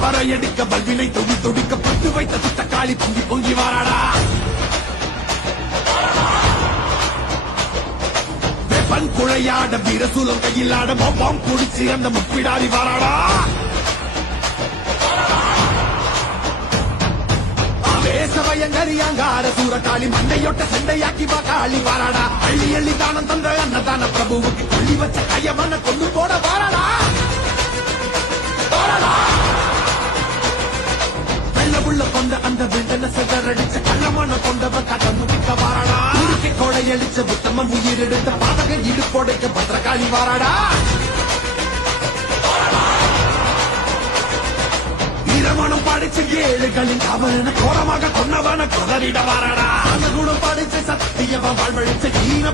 பறையடிக்க பல்வினை தொடி தொடிக்க பட்டு வைத்த துத்தக்காளி பொங்கி பொங்கி வாராடா. வெப்பன் குழையாட வீரசூலம் கையிலாட மொப்பம் குடிச்சு அந்த முப்பிடாரி வாராடா. ஆவேசவயங்கரியாங்கார சூரகாளி மண்டையொட்ட சண்டையாக்கி காளி வாராடா. அள்ளி அள்ளி தானம் தந்த அன்னதான பிரபுவுக்கு கொள்ளி வச்ச கையமன கொண்டு போட வாராடா. உள்ள கொண்ட அந்த விண்டன செதறடிச்ச கள்ளமான கொண்டவ கதை முடிக்க வாராடா. உருக்கி கொடையடிச்ச புத்தமன் உயிர் எடுத்த பாதக இடுப்பொடைக்க பத்திரகாளி வாராடா. வீரமணம் படிச்ச ஏழுகளின் காவலன கோரமாக கொன்னவன கொதறிட வாராடா. அந்த குணம் படிச்ச சத்தியவ வாழ்வழிச்ச ஈன